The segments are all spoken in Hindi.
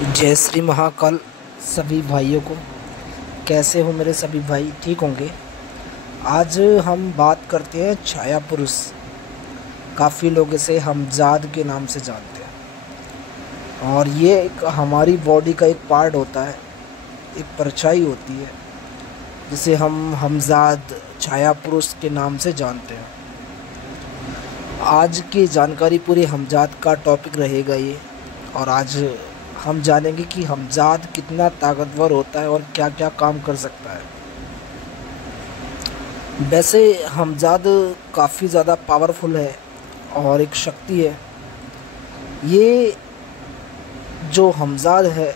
जय श्री महाकाल सभी भाइयों को। कैसे हो मेरे सभी भाई? ठीक होंगे। आज हम बात करते हैं छाया पुरुष। काफ़ी लोग इसे हमजाद के नाम से जानते हैं और ये एक हमारी बॉडी का एक पार्ट होता है, एक परछाई होती है जिसे हम हमजाद छाया पुरुष के नाम से जानते हैं। आज की जानकारी पूरी हमजाद का टॉपिक रहेगा ये, और आज हम जानेंगे कि हमजाद कितना ताकतवर होता है और क्या क्या काम कर सकता है। वैसे हमजाद काफ़ी ज़्यादा पावरफुल है और एक शक्ति है। ये जो हमजाद है,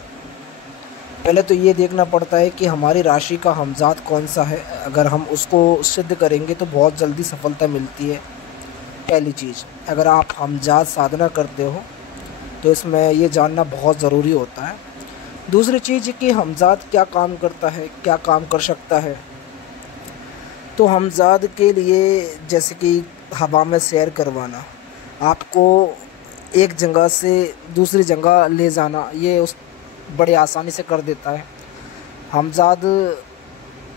पहले तो ये देखना पड़ता है कि हमारी राशि का हमजाद कौन सा है। अगर हम उसको सिद्ध करेंगे तो बहुत जल्दी सफलता मिलती है। पहली चीज़, अगर आप हमजाद साधना करते हो तो इसमें ये जानना बहुत ज़रूरी होता है। दूसरी चीज़ कि हमजाद क्या काम करता है, क्या काम कर सकता है। तो हमजाद के लिए जैसे कि हवा में सैर करवाना, आपको एक जगह से दूसरी जगह ले जाना, ये उस बड़े आसानी से कर देता है। हमजाद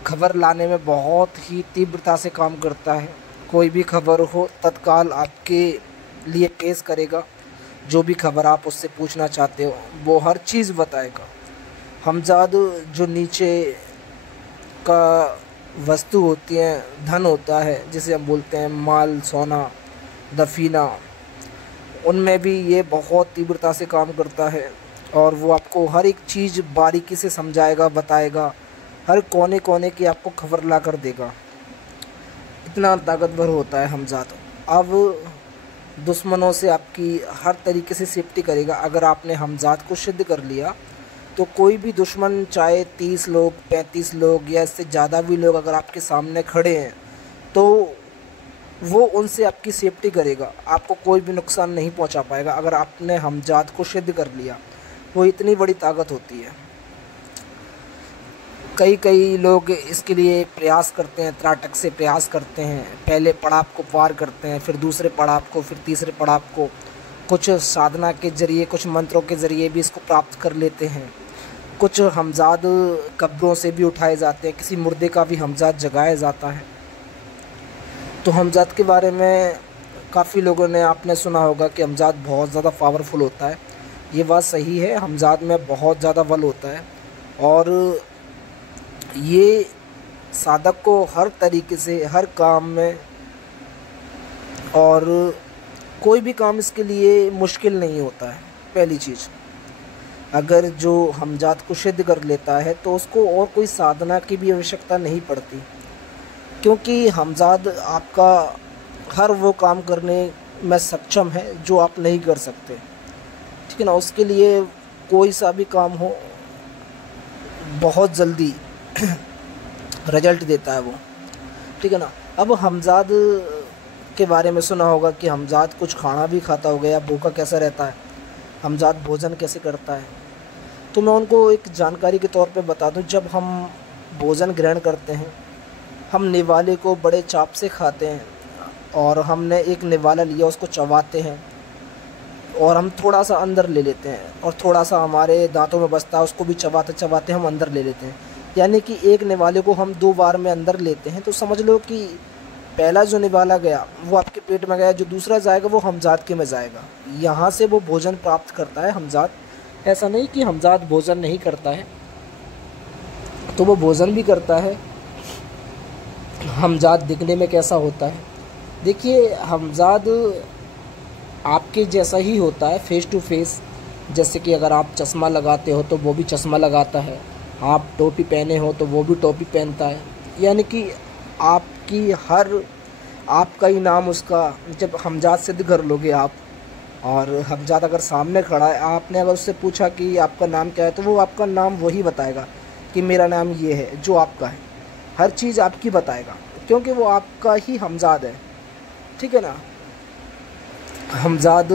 खबर लाने में बहुत ही तीव्रता से काम करता है। कोई भी खबर हो तत्काल आपके लिए पेश करेगा। जो भी खबर आप उससे पूछना चाहते हो वो हर चीज़ बताएगा। हमजाद जो नीचे का वस्तु होती है, धन होता है जिसे हम बोलते हैं माल, सोना, दफीना, उनमें भी ये बहुत तीव्रता से काम करता है और वो आपको हर एक चीज़ बारीकी से समझाएगा, बताएगा। हर कोने कोने की आपको खबर ला कर देगा। इतना ताकतवर होता है हमजाद। अब दुश्मनों से आपकी हर तरीके से सेफ्टी करेगा। अगर आपने हमजाद को सिद्ध कर लिया तो कोई भी दुश्मन, चाहे 30 लोग, 35 लोग या इससे ज़्यादा भी लोग अगर आपके सामने खड़े हैं तो वो उनसे आपकी सेफ्टी करेगा। आपको कोई भी नुकसान नहीं पहुंचा पाएगा अगर आपने हमजाद को सिद्ध कर लिया। वो इतनी बड़ी ताकत होती है। कई लोग इसके लिए प्रयास करते हैं, त्राटक से प्रयास करते हैं। पहले पड़ाव को पार करते हैं, फिर दूसरे पड़ाव को, फिर तीसरे पड़ाव को। कुछ साधना के ज़रिए, कुछ मंत्रों के ज़रिए भी इसको प्राप्त कर लेते हैं। कुछ हमजाद कब्रों से भी उठाए जाते हैं, किसी मुर्दे का भी हमजाद जगाया जाता है। तो हमजाद के बारे में काफ़ी लोगों ने, आपने सुना होगा कि हमजाद बहुत ज़्यादा पावरफुल होता है। ये बात सही है, हमजाद में बहुत ज़्यादा बल होता है और ये साधक को हर तरीके से, हर काम में, और कोई भी काम इसके लिए मुश्किल नहीं होता है। पहली चीज़, अगर जो हमजाद को सिद्ध कर लेता है तो उसको और कोई साधना की भी आवश्यकता नहीं पड़ती, क्योंकि हमजाद आपका हर वो काम करने में सक्षम है जो आप नहीं कर सकते। ठीक है ना। उसके लिए कोई सा भी काम हो, बहुत जल्दी रिजल्ट देता है वो। ठीक है ना। अब हमजाद के बारे में सुना होगा कि हमजाद कुछ खाना भी खाता होगा या भूखा कैसा रहता है, हमजाद भोजन कैसे करता है। तो मैं उनको एक जानकारी के तौर पे बता दूं। जब हम भोजन ग्रहण करते हैं, हम निवाले को बड़े चाप से खाते हैं और हमने एक निवाला लिया, उसको चबाते हैं और हम थोड़ा सा अंदर ले लेते हैं और थोड़ा सा हमारे दांतों में बचता है, उसको भी चबाते चबाते हम अंदर ले लेते हैं। यानी कि एक निवाले को हम 2 बार में अंदर लेते हैं। तो समझ लो कि पहला जो निवाला गया वो आपके पेट में गया, जो दूसरा जाएगा वो हमजाद के में जाएगा। यहाँ से वो भोजन प्राप्त करता है हमजाद। ऐसा नहीं कि हमजाद भोजन नहीं करता है, तो वो भोजन भी करता है। हमजाद दिखने में कैसा होता है? देखिए, हमजाद आपके जैसा ही होता है, फेस टू फेस। जैसे कि अगर आप चश्मा लगाते हो तो वो भी चश्मा लगाता है, आप टोपी पहने हो तो वो भी टोपी पहनता है। यानी कि आपकी आपका ही नाम उसका, जब हमजाद सिद्ध कर लोगे आप, और हमजाद अगर सामने खड़ा है, आपने अगर उससे पूछा कि आपका नाम क्या है, तो वो आपका नाम वही बताएगा कि मेरा नाम ये है, जो आपका है। हर चीज़ आपकी बताएगा क्योंकि वो आपका ही हमजाद है। ठीक है ना। हमजाद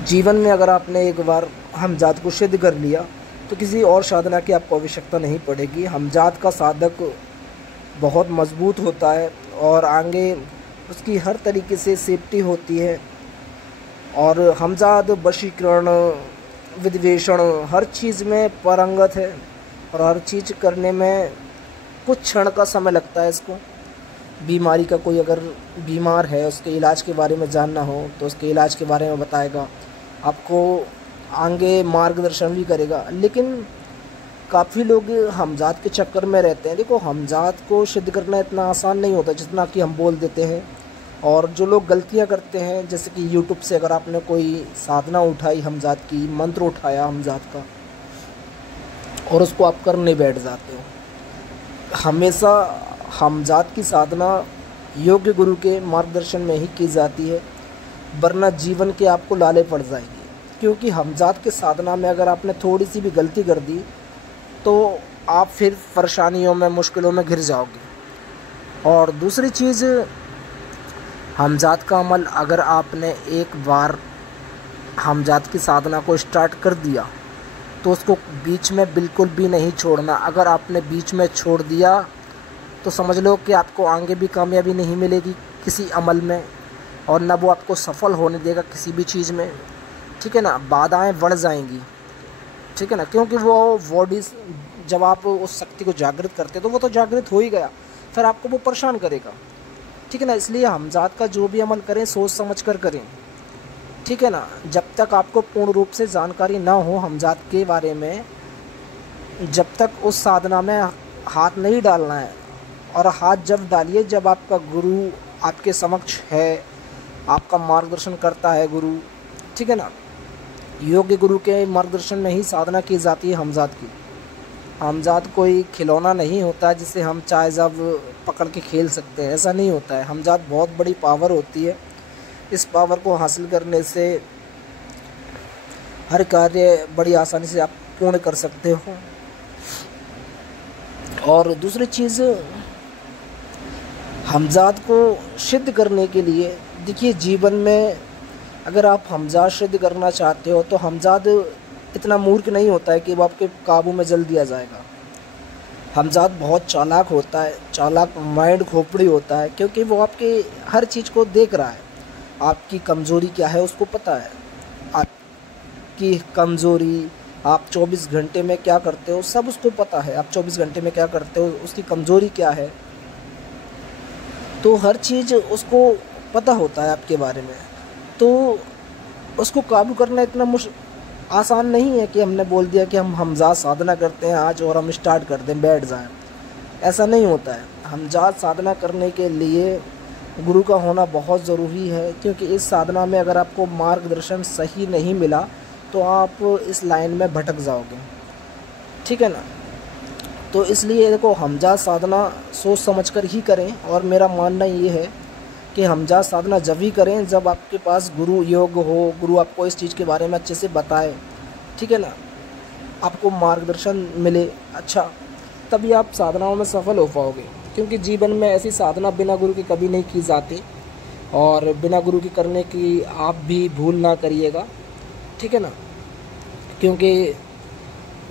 जीवन में अगर आपने एक बार हमजाद को सिद्ध कर लिया तो किसी और साधना की आपको आवश्यकता नहीं पड़ेगी। हमजाद का साधक बहुत मजबूत होता है और आगे उसकी हर तरीके से सेफ्टी होती है और हमजाद वशीकरण, विद्वेषण, हर चीज़ में पारंगत है और हर चीज़ करने में कुछ क्षण का समय लगता है इसको। बीमारी का कोई अगर बीमार है, उसके इलाज के बारे में जानना हो तो उसके इलाज के बारे में बताएगा, आपको आगे मार्गदर्शन भी करेगा। लेकिन काफ़ी लोग हमजाद के चक्कर में रहते हैं। देखो, हमजाद को सिद्ध करना इतना आसान नहीं होता जितना कि हम बोल देते हैं। और जो लोग गलतियां करते हैं, जैसे कि यूट्यूब से अगर आपने कोई साधना उठाई हमजाद की, मंत्र उठाया हमजाद का और उसको आप करने बैठ जाते हो, हमेशा हमजाद की साधना योग्य गुरु के मार्गदर्शन में ही की जाती है, वरना जीवन के आपको लाले पड़ जाएंगे। क्योंकि हमजाद के साधना में अगर आपने थोड़ी सी भी गलती कर दी तो आप फिर परेशानियों में, मुश्किलों में घिर जाओगे। और दूसरी चीज़, हमजाद का अमल अगर आपने एक बार हमजाद की साधना को स्टार्ट कर दिया तो उसको बीच में बिल्कुल भी नहीं छोड़ना। अगर आपने बीच में छोड़ दिया तो समझ लो कि आपको आगे भी कामयाबी नहीं मिलेगी किसी अमल में, और न वो आपको सफल होने देगा किसी भी चीज़ में। ठीक है ना, बाधाएं बढ़ जाएंगी। ठीक है ना, क्योंकि वो बॉडी, जब आप उस शक्ति को जागृत करते तो वो तो जागृत हो ही गया, फिर आपको वो परेशान करेगा। ठीक है ना, इसलिए हमजाद का जो भी अमल करें सोच समझ कर करें। ठीक है ना, जब तक आपको पूर्ण रूप से जानकारी ना हो हमजाद के बारे में, जब तक उस साधना में हाथ नहीं डालना है। और हाथ जब डालिए जब आपका गुरु आपके समक्ष है, आपका मार्गदर्शन करता है गुरु। ठीक है ना, योग्य गुरु के मार्गदर्शन में ही साधना की जाती है हमजाद की। हमजाद कोई खिलौना नहीं होता जिसे हम चाहे जब पकड़ के खेल सकते हैं, ऐसा नहीं होता है। हमजाद बहुत बड़ी पावर होती है। इस पावर को हासिल करने से हर कार्य बड़ी आसानी से आप पूर्ण कर सकते हो। और दूसरी चीज़, हमजाद को सिद्ध करने के लिए, देखिए जीवन में अगर आप हमजाद सिद्ध करना चाहते हो तो हमजाद इतना मूर्ख नहीं होता है कि वो आपके काबू में जल्दी आ जाएगा। हमजाद बहुत चालाक होता है, चालाक माइंड खोपड़ी होता है, क्योंकि वो आपके हर चीज़ को देख रहा है। आपकी कमज़ोरी क्या है उसको पता है, आपकी कमज़ोरी, आप 24 घंटे में क्या करते हो सब उसको पता है। आप 24 घंटे में क्या करते हो, उसकी कमज़ोरी क्या है, तो हर चीज़ उसको पता होता है आपके बारे में। तो उसको काबू करना इतना आसान नहीं है कि हमने बोल दिया कि हम हमजाद साधना करते हैं आज और हम स्टार्ट कर दें, बैठ जाएं। ऐसा नहीं होता है। हमजाद साधना करने के लिए गुरु का होना बहुत ज़रूरी है, क्योंकि इस साधना में अगर आपको मार्गदर्शन सही नहीं मिला तो आप इस लाइन में भटक जाओगे। ठीक है ना, तो इसलिए देखो, हमजाद साधना सोच समझ कर ही करें। और मेरा मानना ये है कि हमजाद साधना जब ही करें जब आपके पास गुरु योग्य हो, गुरु आपको इस चीज़ के बारे में अच्छे से बताए। ठीक है ना, आपको मार्गदर्शन मिले अच्छा, तभी आप साधनाओं में सफल हो पाओगे। क्योंकि जीवन में ऐसी साधना बिना गुरु के कभी नहीं की जाती, और बिना गुरु की करने की आप भी भूल ना करिएगा। ठीक है ना, क्योंकि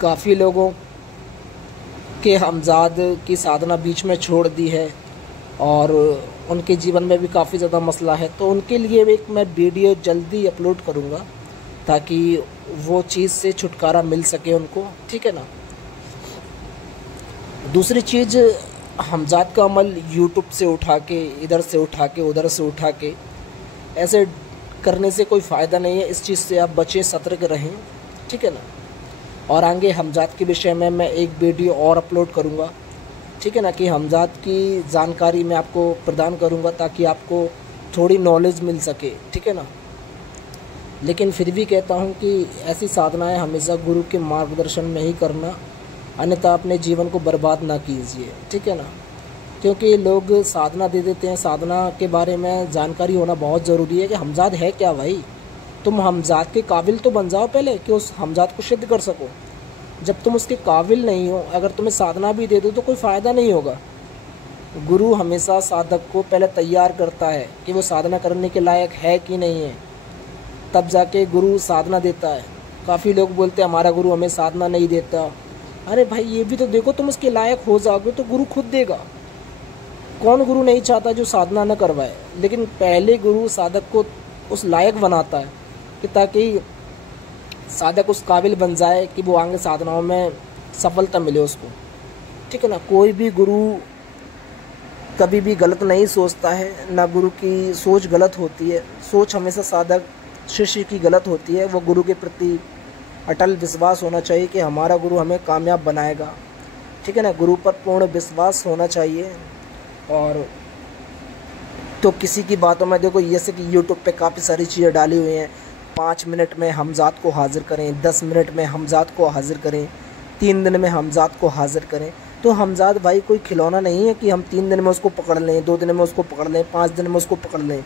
काफ़ी लोगों के हमजाद की साधना बीच में छोड़ दी है और उनके जीवन में भी काफ़ी ज़्यादा मसला है। तो उनके लिए एक मैं वीडियो जल्दी अपलोड करूँगा ताकि वो चीज़ से छुटकारा मिल सके उनको। ठीक है ना, दूसरी चीज़, हमजाद का अमल यूट्यूब से उठा के, इधर से उठा के, उधर से उठा के, ऐसे करने से कोई फ़ायदा नहीं है। इस चीज़ से आप बचें, सतर्क रहें। ठीक है ना, और आगे हमजाद के विषय में मैं एक वीडियो और अपलोड करूँगा। ठीक है ना, कि हमजाद की जानकारी मैं आपको प्रदान करूँगा ताकि आपको थोड़ी नॉलेज मिल सके। ठीक है ना, लेकिन फिर भी कहता हूँ कि ऐसी साधनाएं हमेशा गुरु के मार्गदर्शन में ही करना, अन्यथा अपने जीवन को बर्बाद ना कीजिए। ठीक है ना, क्योंकि लोग साधना दे देते हैं। साधना के बारे में जानकारी होना बहुत ज़रूरी है कि हमजाद है क्या भाई। तुम हमजाद के काबिल तो बन जाओ पहले कि उस हमजाद को सिद्ध कर सको। जब तुम उसके काबिल नहीं हो, अगर तुम्हें साधना भी दे दो तो कोई फ़ायदा नहीं होगा। गुरु हमेशा साधक को पहले तैयार करता है कि वो साधना करने के लायक है कि नहीं है, तब जाके गुरु साधना देता है। काफ़ी लोग बोलते हैं हमारा गुरु हमें साधना नहीं देता। अरे भाई, ये भी तो देखो, तुम उसके लायक हो जाओगे तो गुरु खुद देगा। कौन गुरु नहीं चाहता जो साधना न करवाए, लेकिन पहले गुरु साधक को उस लायक बनाता है, कि ताकि साधक उस काबिल बन जाए कि वो आगे साधनाओं में सफलता मिले उसको। ठीक है ना। कोई भी गुरु कभी भी गलत नहीं सोचता है, ना गुरु की सोच गलत होती है। सोच हमेशा साधक शिष्य की गलत होती है। वो गुरु के प्रति अटल विश्वास होना चाहिए कि हमारा गुरु हमें कामयाब बनाएगा। ठीक है ना। गुरु पर पूर्ण विश्वास होना चाहिए। और तो किसी की बातों में देखो, जैसे कि यूट्यूब पे काफ़ी सारी चीज़ें डाली हुई हैं, 5 मिनट में हमजात को हाजिर करें, 10 मिनट में हमजात को हाजिर करें, 3 दिन में हमजात को हाजिर करें। तो हमजात भाई कोई खिलौना नहीं है कि हम 3 दिन में उसको पकड़ लें, 2 दिन में उसको पकड़ लें, 5 दिन में उसको पकड़ लें।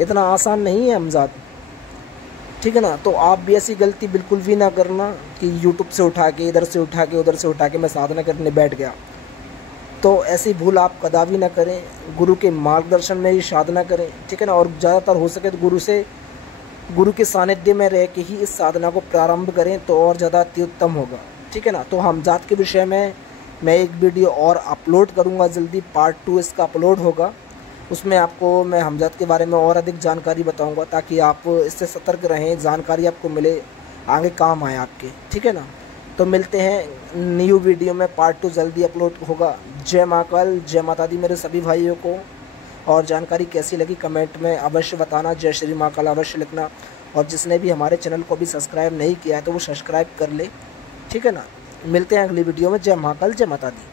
इतना आसान नहीं है हमजात। ठीक है ना। तो आप भी ऐसी गलती बिल्कुल भी ना करना कि यूट्यूब से उठा के, इधर से उठा के, उधर से उठा के मैं साधना करने बैठ गया। तो ऐसी भूल आप कदापि ना करें। गुरु के मार्गदर्शन में ही साधना करें। ठीक है ना। और ज़्यादातर हो सके तो गुरु के सानिध्य में रह के ही इस साधना को प्रारंभ करें तो और ज़्यादा अत्युत्तम होगा। ठीक है ना। तो हमजात के विषय में मैं एक वीडियो और अपलोड करूँगा जल्दी, पार्ट 2 इसका अपलोड होगा। उसमें आपको मैं हमजात के बारे में और अधिक जानकारी बताऊंगा ताकि आप इससे सतर्क रहें, जानकारी आपको मिले, आगे काम आए आपके। ठीक है ना। तो मिलते हैं न्यू वीडियो में, पार्ट 2 जल्दी अपलोड होगा। जय महाकाल, जय माता दी मेरे सभी भाइयों को। और जानकारी कैसी लगी कमेंट में अवश्य बताना। जय श्री महाकाल अवश्य लिखना। और जिसने भी हमारे चैनल को अभी सब्सक्राइब नहीं किया है तो वो सब्सक्राइब कर ले। ठीक है ना। मिलते हैं अगली वीडियो में। जय महाकाल, जय माता दी।